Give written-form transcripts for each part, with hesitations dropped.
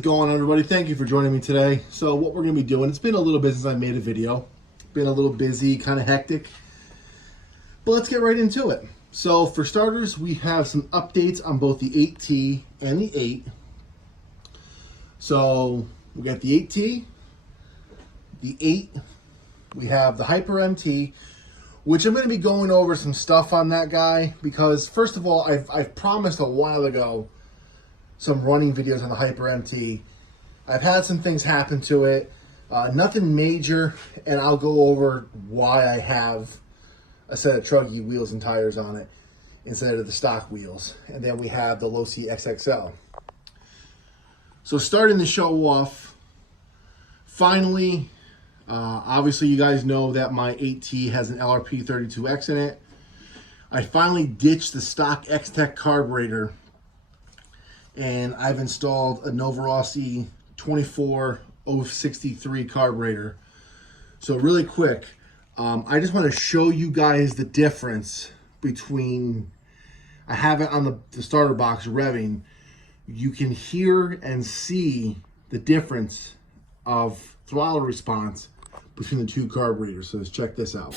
is going on, everybody? Thank you for joining me today. So what we're going to be doing, it's been a little bit since I made a video. Been a little busy, kind of hectic. But let's get right into it. So for starters, we have some updates on both the 8T and the 8. So we got the 8T, the 8, we have the Hyper MT, which I'm going to be going over some stuff on that guy because, first of all, I've promised a while ago some running videos on the Hyper MT. I've had some things happen to it, nothing major, and I'll go over why I have a set of truggy wheels and tires on it instead of the stock wheels. And then we have the Losi XXL. So starting the show off, finally, obviously you guys know that my 8T has an LRP 32X in it. I finally ditched the stock X-Tech carburetor and I've installed a novarossi 24063 carburetor. So really quick, I just want to show you guys the difference between, I have it on the starter box revving. You can hear and see the difference of throttle response between the two carburetors. So let's check this out.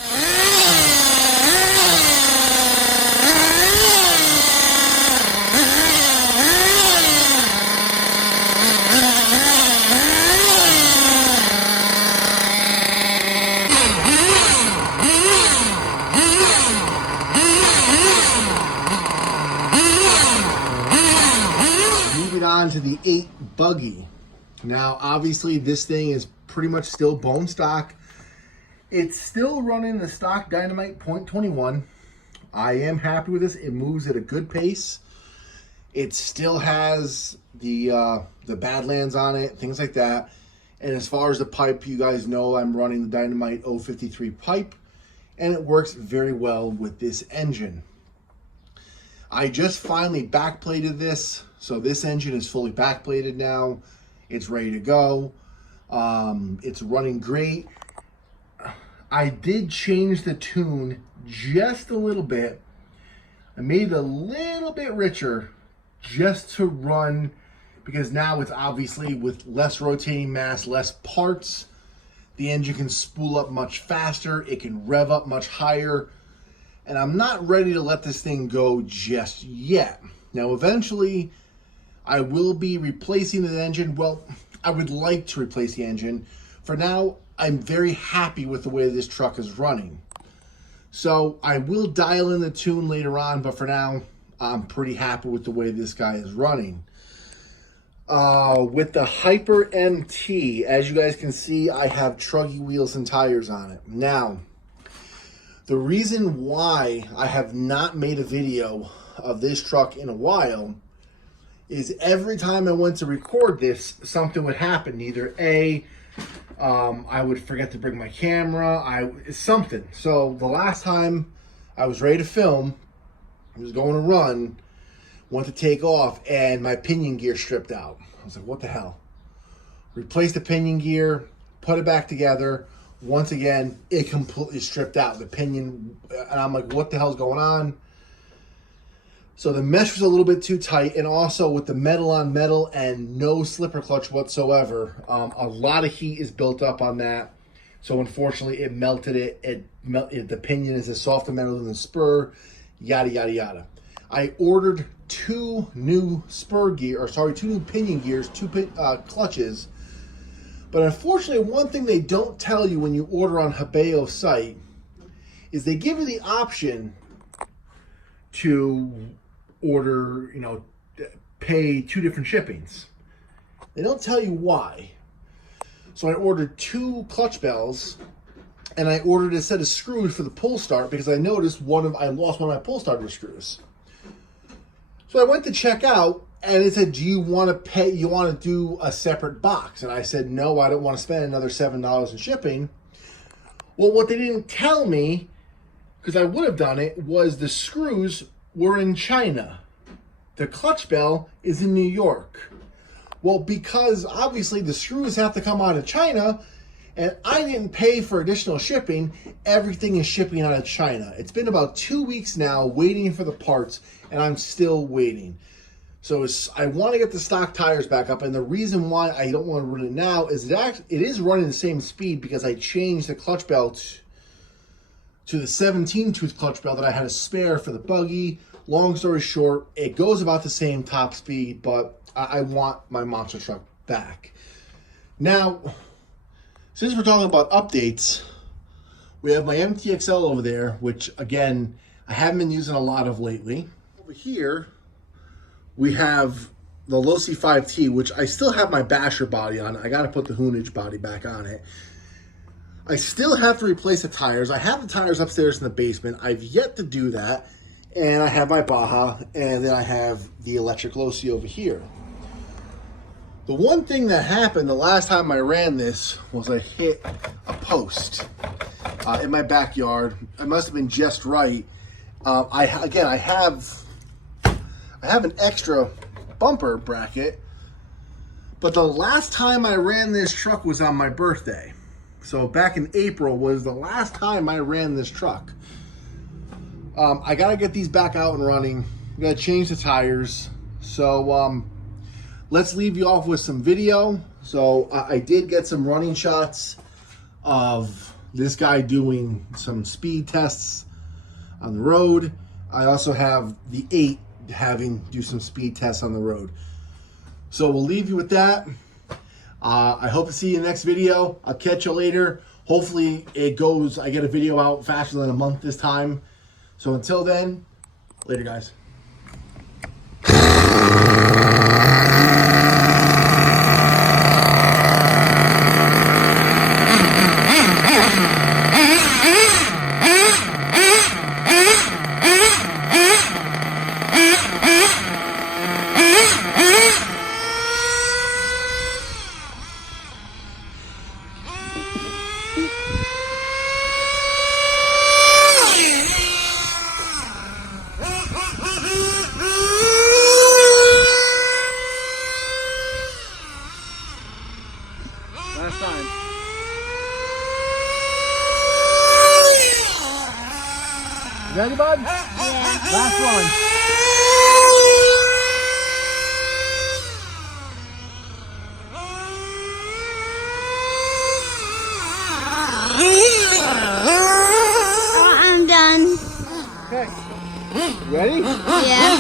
On to the 8 buggy. Now obviously this thing is pretty much still bone stock. It's still running the stock Dynamite 0.21. I am happy with this. It moves at a good pace. It still has the Badlands on it, things like that. And as far as the pipe, you guys know I'm running the Dynamite 053 pipe, and it works very well with this engine. I just finally backplated this, so this engine is fully backplated now. It's ready to go. It's running great. I did change the tune just a little bit. I made it a little bit richer just to run, because now it's obviously with less rotating mass, less parts. The engine can spool up much faster. It can rev up much higher. And I'm not ready to let this thing go just yet. Now, eventually, I will be replacing the engine. Well, I would like to replace the engine. For now, I'm very happy with the way this truck is running. So I will dial in the tune later on, but for now, I'm pretty happy with the way this guy is running. With the Hyper MT, as you guys can see, I have truggy wheels and tires on it. Now, the reason why I have not made a video of this truck in a while is every time I went to record this, something would happen. Either I would forget to bring my camera, something. So the last time I was ready to film, I was going to run, went to take off, and my pinion gear stripped out. I was like, what the hell? Replaced the pinion gear, put it back together. Once again, it completely stripped out the pinion, and I'm like, what the hell's going on? So the mesh was a little bit too tight, and also with the metal on metal and no slipper clutch whatsoever, a lot of heat is built up on that. So unfortunately, it melted it. The pinion is a softer metal than the spur, yada, yada, yada. I ordered two new pinion gears, two clutches. But unfortunately, one thing they don't tell you when you order on Habeo's site is they give you the option to order, pay two different shippings. They don't tell you why. So I ordered two clutch bells, and I ordered a set of screws for the pull start because I noticed I lost one of my pull starter screws. So I went to check out, and it said, do you want to do a separate box? And I said, no, I don't want to spend another $7 in shipping. Well, what they didn't tell me, because I would have done it, was the screws were in China. The clutch bell is in New York. Well, because obviously the screws have to come out of China, and I didn't pay for additional shipping, everything is shipping out of China. It's been about 2 weeks now waiting for the parts, and I'm still waiting. So I want to get the stock tires back up, and the reason why I don't want to run it now is it is running the same speed because I changed the clutch belt to the 17-tooth clutch belt that I had a spare for the buggy. Long story short, it goes about the same top speed, but I want my monster truck back. Now, since we're talking about updates, we have my MTXL over there, which again, I haven't been using a lot of lately. Over here, we have the Losi 5T, which I still have my basher body on. I got to put the Hoonage body back on it. I still have to replace the tires. I have the tires upstairs in the basement. I've yet to do that. And I have my Baja, and then I have the electric Losi over here. The one thing that happened the last time I ran this was I hit a post in my backyard. I must have been just right. I have an extra bumper bracket, but the last time I ran this truck was on my birthday. So back in April was the last time I ran this truck. I gotta get these back out and running. I gotta change the tires. So let's leave you off with some video. So I did get some running shots of this guy doing some speed tests on the road. I also have the 8 do some speed tests on the road. So we'll leave you with that. I hope to see you in the next video. I'll catch you later. Hopefully I get a video out faster than a month this time. So until then, later guys. Last time. You ready, bud? Yeah. Last one. I'm done. Okay. You ready? Yeah.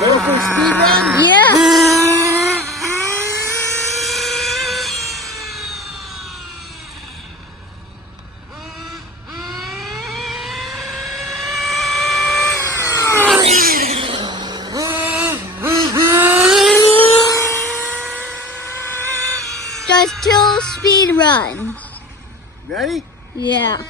Ready for a speed run? Yeah. Just 2 speed run. Ready? Yeah.